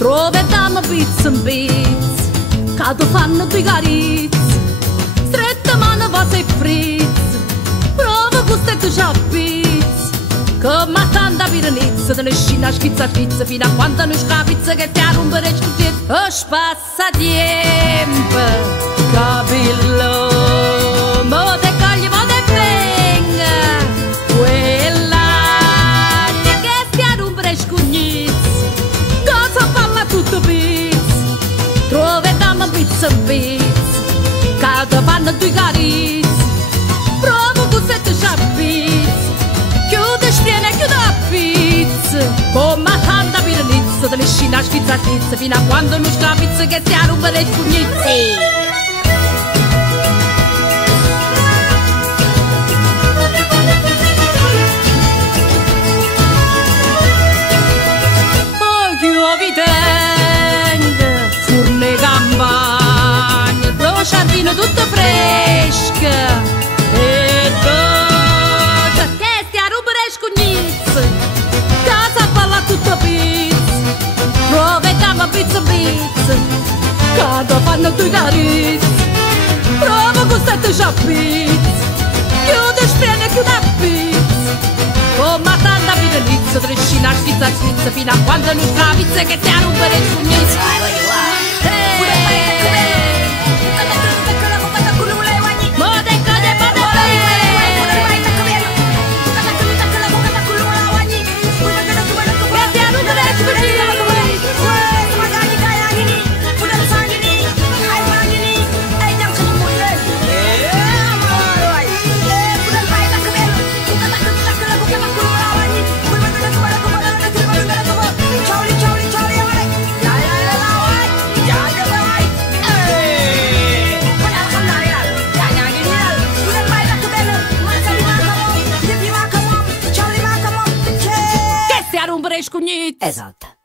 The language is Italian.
Troviamo pizza in pizza, che ti fanno due carizze, stretta mano va e frizza, prova questo e tu c'ha pizza, come tanta piranizza, te ne scina schizza pizza, fino a quando non scapizza che ti rompere il cucchietto, o spassa tempo, capillo, mo te cogli, mo te venga, quella che ti rompere il cucchietto, cosa falla tutto pizza, troviamo pizza in pizza, che ti fanno due carizze, prova questo e tu c'ha pizza, chiude stiene, chiude la pizza, come tanta piranizza, te ne scina schizza pizza, fino a quando non scapizza che ti rompere il cucchietto. Tutto fresco e dolce che stia a rompere scugnizze, casa balla tutto pizza, proviamo pizza pizza, che fanno due carizze, prova questo e c'ha pizza, chiude sprene, chiude a pizza, come tanta piranizza, trescina schizza schizza, fino a quando non scapizza che stia a rompere scugnizze. Esatto.